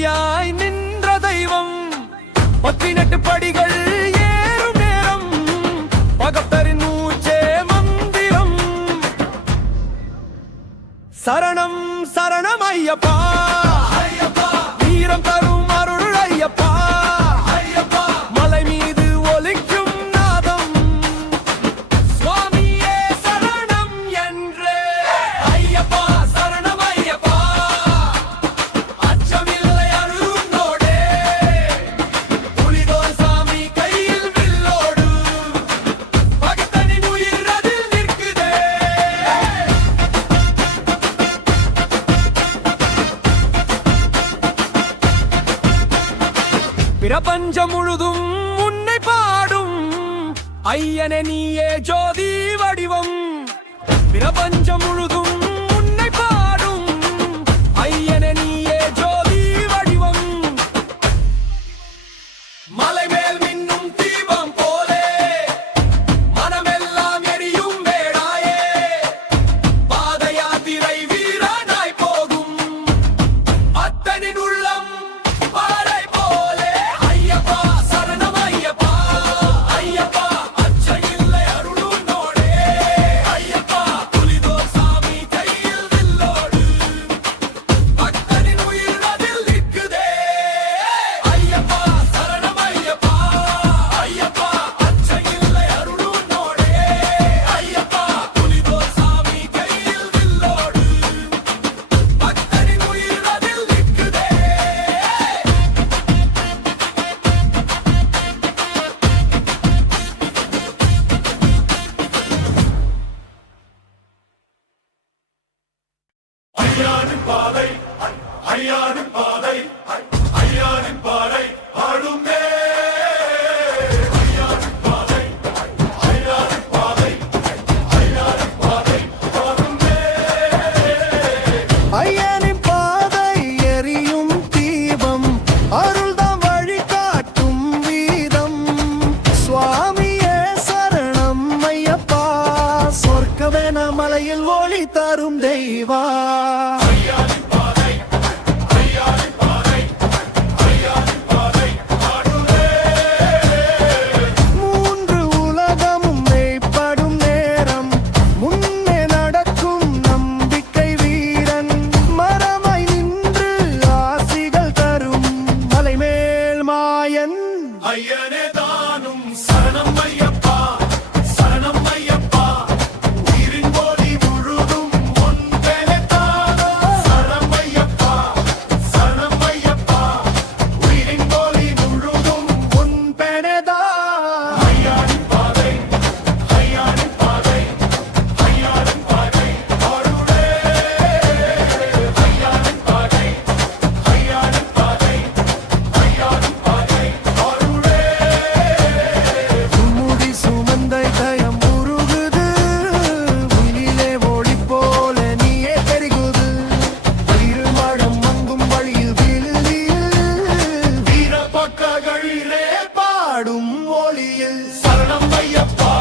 துணையாய் நின்ற தெய்வம் 18 படிகள் ஏறும் நேரம் பகத்தரின் மூச்சே மந்திரம். சரணம் சரணம் ஐயப்பா, வீரம் தரும் அருள் ஐயப்பா, மலை மீது ஒலிக்கும் நாதம் சுவாமியே சரணம் என்று. ஐயப்பா சரணம் ஐயப்பா, அச்சமில்லை அருளோடே, புலிதோல் சாமி கையில் வில்லோடு, பகத்தனின் உயிர் அதில் நிற்குதே. பிரபஞ்சம் முழுதும் உன்னை பாடும் ஐயனே நீயே ஜோதி வடிவம். பிரபஞ்சம் முழுதும் உன்னை பாடும் ஐயனே நீயே ஜோதி வடிவம். மலை மேல் மின்னும் தீபம் போலே மனமெல்லாம் எரியும் வேடாயே, பாத யாத்திரை வீரனாய் போகும் அத்தனின் உள்ளம் பாறை போலே. ஐயப்பா சரணம் ஐயப்பா, ஐயப்பா அச்சமில்லை அருளுன்னோடே, ஐயப்பா புலிதோல் சாமி கையில் வில்லோடு, பக்தனின் உயிர் அதில் நிற்குதே. ஐயப்பா சரணம் ஐயப்பா, ஐயப்பா அச்சமில்லை அருளுன்னோடே, ஐயப்பா புலிதோல் சாமி கையில் வில்லோடு, பக்தனின் உயிர் அதில் நிற்குதே. ஐயானின் பாதை, ஐயானின் பாதை, ஐயானின் பாதை ஆடுமே. ஐயானின் பாதை, ஐயானின் பாதை, ஐயானின் பாதை ஆடுமே. ஐயனின் பாதை எரியும் தீபம், அருள்தான் வழிகாட்டும் வீதம். சுவாமியே சரணம் ஐயப்பா, சொர்க்கவேன மலையில் ஒளி தரும் தெய்வா. ஐயானின் பாதை, ஐயானின் பாதை, ஐயானின் பாதை ஆடுமே. மூன்று உலகமும் மெய்ப்படும் நேரம், முன்னே நடக்கும் நம்பிக்கை வீரன், மரமாய் நின்று ஆசிகள் தரும் மலைமேல் மாயன். ஐயனே தானும் சரணம் ஐயப்பா, சரணம் ஐயப்பா, உயிரின் ஒளி முழுதும் ஒன்றே தானோ. சரணம் ஐயப்பா, சரணம் ஐயப்பா, உயிரின் ஒளி முழுதும் உன் பெனதா ஐயானின் பாதை, ஐயானின் பாதை, ஐயானின் பாதை ஆடுமே. ஐயானின் பாதை, ஐயானின் பாதை, ஐயானின் பாதை ஆடுமே. முடி சுமந்த இதயம் உருகுது, உயிரிலே ஒளி போல நீயே பெருகுது. இருமடம் மங்கும் வழியில் வீழ்ந்தியில் வீர பக்கங்களிலே பாடும் ஒளியில் சரணம் ஐயப்பா,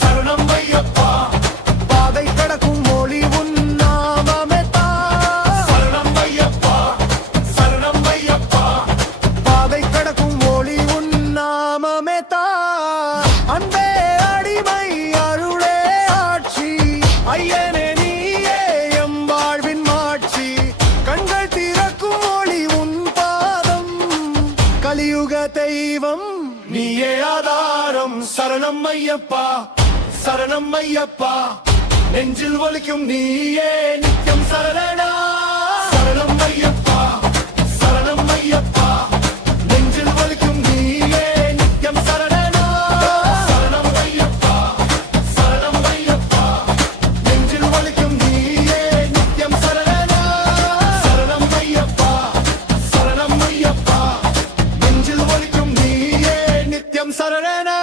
சரணம் ஐயப்பா, பாதை கடக்கும் ஒளி உன் நாமமே தான். சரணம் ஐயப்பா, சரணம் ஐயப்பா, பாதை கடக்கும் ஒளி உன் நாமமே தான். அன்பே அடிமை அருளே ஆட்சி, ஐயனே நீயே எம் வாழ்வின் மாட்சி. கண்கள் திறக்கும் ஒளி உன் பாதம், கலியுக தெய்வம் நீயே ஆதாரம். சரணம் ஐயப்பா, சரணம் ஐயப்பா, நெஞ்சில் ஒலிக்கும் நீயே நித்யம் சரணா. சரணம் ஐயப்பா, சரணம் ஐயப்பா, நெஞ்சில் ஒலிக்கும் நீயே நித்யம் சரணா. சரணம் ஐயப்பா, சரணம் ஐயப்பா, நெஞ்சில் ஒலிக்கும் நீயே நித்யம் சரணா. சரணம் ஐயப்பா, சரணம் ஐயப்பா, நெஞ்சில் ஒலிக்கும் நீயே நித்யம் சரணா.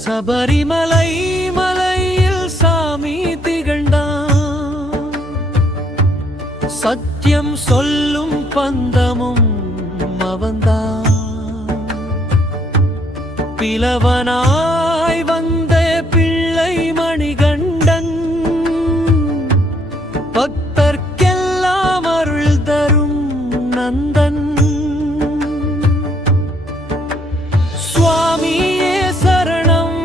சபரிமலை மலையில் சாமி திகழ்ந்தான். சத்தியம் சொல்லும் பந்தமும் அவன்தான். பிளவனாய் வந்த பிள்ளை மணிகண்டன் பக்தர்க்கெல்லாம் அருள் தரும் நந்தன். சுவாமியே சரணம்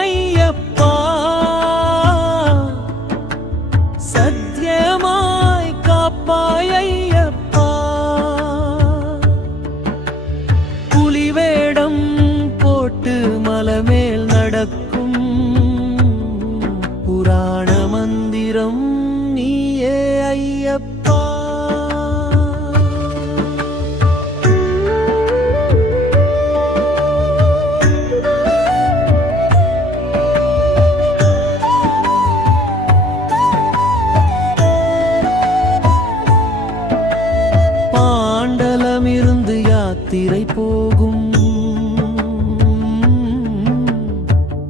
ஐயப்பா, சத்தியமாய் காப்பாய் ஐயப்பா. புலிவேடம் போட்டு மலமேல் நடக்கும் புராண மந்திரம் நீயே ஐயப்பா. பாண்டலமிருந்து யாத்திரை போகும்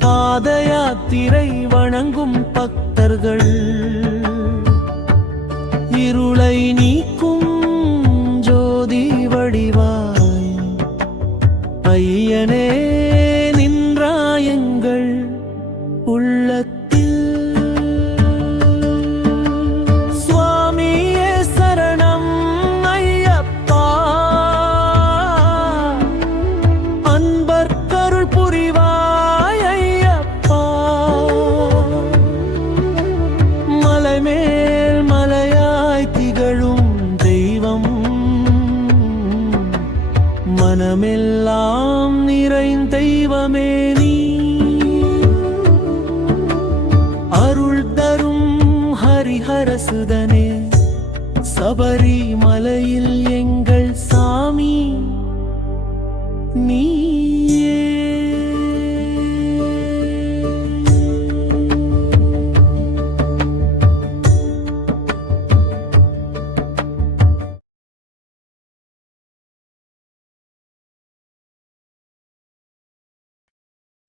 பாத யாத்திரை வணங்கும் பக்தர்கள் இருளை நீக்கும் ஜோதி வடிவாய் ஐயனே நின்றாயங்கள் உள்ளத்தில். சுவாமியே சரணம் ஐயப்பா, அன்பர்க்கருள் புரிவாய் ஐயப்பா. மலைமேல் மலையாய் திகழும் தெய்வம், மனமெல்லாம் நிறைந்த தெய்வமே நீ. அருள் தரும் ஹரிஹரசுதனே, சபரிமலையில் எங்கள் சாமி நீயே.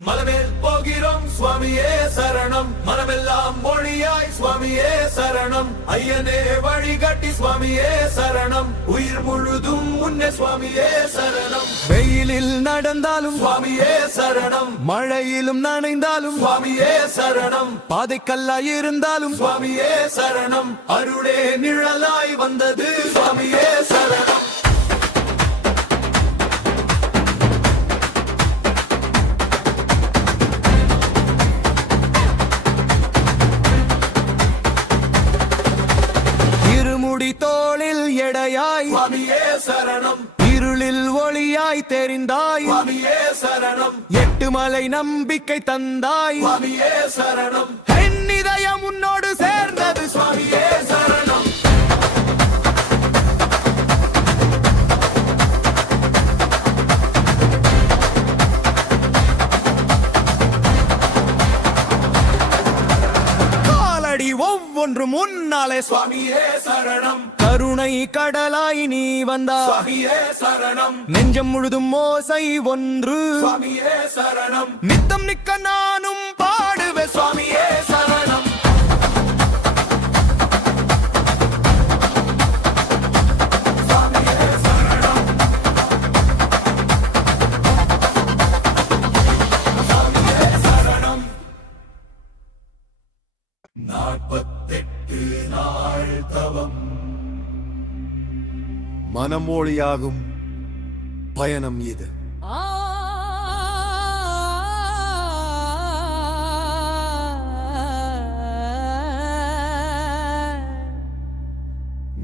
மலமேல் போகிறோம் சுவாமியே சரணம், மனமெல்லாம் மொழியாய் சுவாமியே சரணம். ஐயனே வழிகாட்டி சுவாமியே சரணம், உயிர் முழுதும் முன்னே சுவாமியே சரணம். வெயிலில் நடந்தாலும் சுவாமியே சரணம், மழையிலும் நனைந்தாலும் சுவாமியே சரணம். பாதைக்கல்லாய் இருந்தாலும் சுவாமியே சரணம், அருளே நிழலாய் வந்தது சுவாமியே சரணம். இருமுடி தோளில் எடையாய் சுவாமியே சரணம், இருளில் ஒளியாய் தெரிந்தாய். சுவாமியே சரணம், 8 மலை நம்பிக்கை தந்தாய். சுவாமியே சரணம், என் இதயம் உன்னோடு சேர்ந்தது சுவாமியே சரணம். காலடி ஒவ்வொன்று முன்னாலே சுவாமியே சரணம், கருணை கடலாய் நீ வந்தாய். சுவாமியே சரணம், நெஞ்சம் முழுதும் மோசை ஒன்று. சுவாமியே சரணம், நித்தம் நிக்க நானும் பாடுவே சுவாமியே சரணம். சுவாமியே சரணம், சுவாமியே சரணம். 48 நாள் தவம், மனமொழியாகும் பயணம் இது. ஆ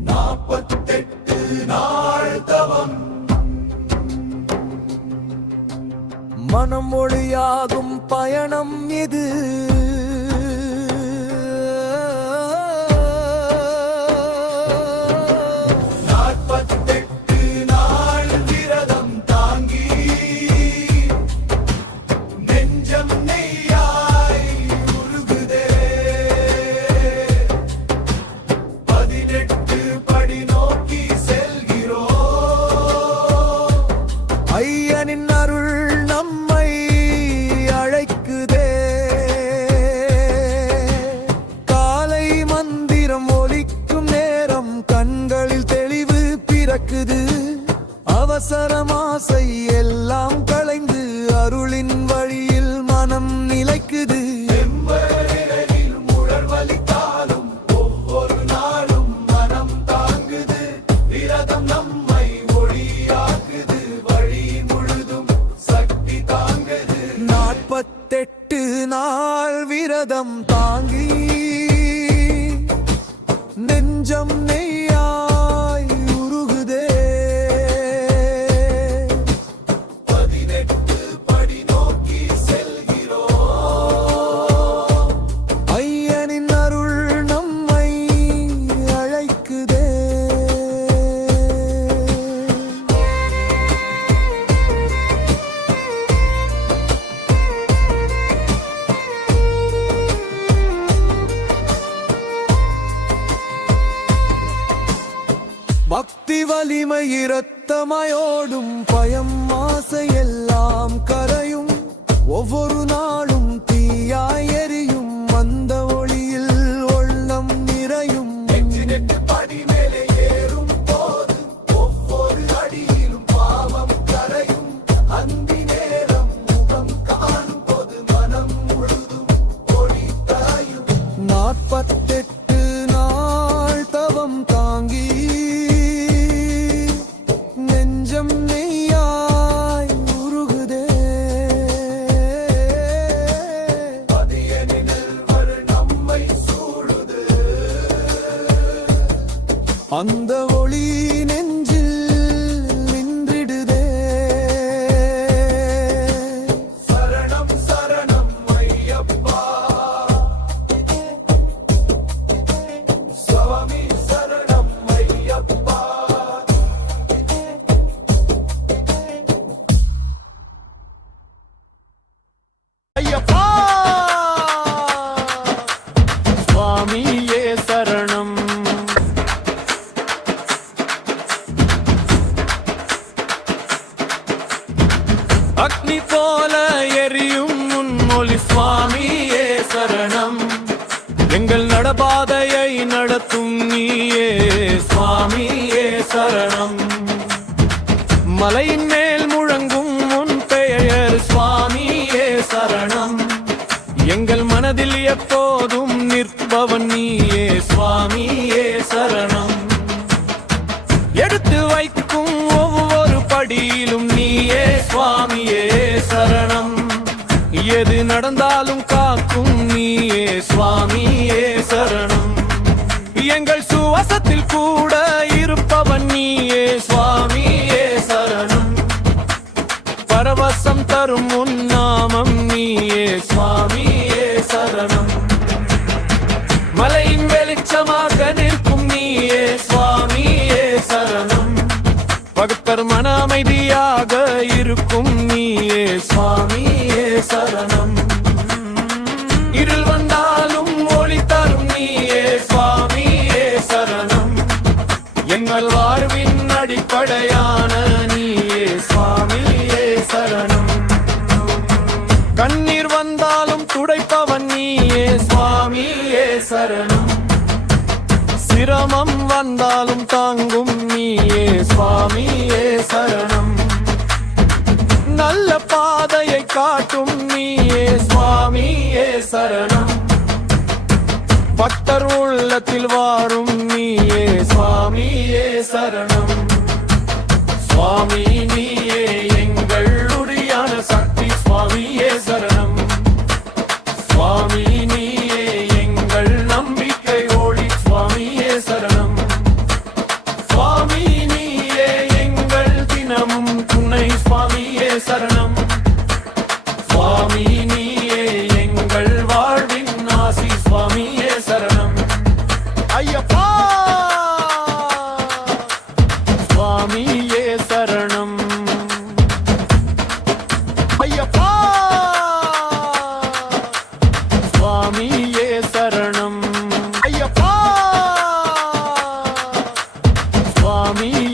48 நாள் தவம், மனமொழியாகும் பயணம் இது. 48 நாள் விரதம் தாங்கி நெஞ்சம் நெய்யாய் உருகுதே. 18 படி நோக்கி செல்கிறோம். ஐயனின் அருள் நம்மை அழைக்குதே. விரதம் தாங்கி நெஞ்சம் நெய்யாய் உருகுதே. 18 படி நோக்கி செல்கிறோம். ஐயனின் அருள் நம்மை அழைக்குதே. பக்தி வலிமை இரத்தமயோடும் பயம் ஆசையெல்லாம் கரையும். ஒவ்வொரு நாளும் தீயாய் எரியும் அந்த ஒளியில் உள்ளம் நிறையும். 18 படி மேலே ஏறும் போது ஒவ்வொரு அடியிலும் பாவம் கரையும். அந்தி நேரம் முகம் காணும் போது மனம் முழுதும் ஒளி தரையும். 48 நாள் தவம் தாங்கி நெஞ்சம் நெய்யாய் உருகுதே. பதியனில் நம்மை சூழுது. அந்த ஒளி நெஞ்சில் நின்றிடுதே. சரணம் சரணம் ஐயப்பா. சுவாமி சரணம் ஐயப்பா. ஐயப்பா சுவாமியே சரணம். அக்னி போல எரியும் முன்மொழி சுவாமியே சரணம். எங்கள் நடபாதையை நடத்தும் நீயே சுவாமியே சரணம். மலையின் மேல் முழங்கும் உன் பெயர் சுவாமியே சரணம். எங்கள் மனதில் எப்போதும் நிற்பவன் நீயே சுவாமியே சரணம். எடுத்து வைக்கும் ஒவ்வொரு படியிலும் நீயே சுவாமியே சரணம். எது நடந்தாலும் காக்கும் நீயே சுவாமியே சரணம். எங்கள் சுவாசத்தில் கூட இருப்பவன் நீயே சுவாமியே சரணம். பரவசம் தரும் உன் நாமம் நீயே சுவாமியே சரணம். மலையின் வெளிச்சமாக நிற்கும் நீயே சுவாமியே சரணம். பக்தர் மன அமைதியாக இருக்கும் நீயே சுவாமியே சரணம். இருள் வந்தாலும் ஒளி தரும் நீயே சுவாமியே சரணம். எங்கள் வாழ்வின் அடிப்படையான நீயே சுவாமியே சரணம். கண்ணீர் வந்தாலும் துடைப்பவன் நீயே சுவாமியே சரணம். சிரமம் வந்தாலும் தாங்கும் நீயே சுவாமியே சரணம். நல்ல பாதையை காட்டும் நீயே சுவாமியே சரணம். பக்தர் உள்ளத்தில் வாரும் நீயே சுவாமியே சரணம். சுவாமி நீயே எங்கள் உரியான சக்தி சுவாமியே சரணம். சுவாமி நீயே எங்கள் நம்பிக்கை ஒளி சுவாமியே சரணம். சுவாமி நீயே எங்கள் தினமும் துணை சுவாமியே சரணம். சுவாமி நீயே எங்கள் வாழ்வின் ஆசி சுவாமியே சரணம். ஐயப்பா சுவாமியே சரணம். ஐயப்பா சுவாமியே சரணம். ஐயப்பா சுவாமியே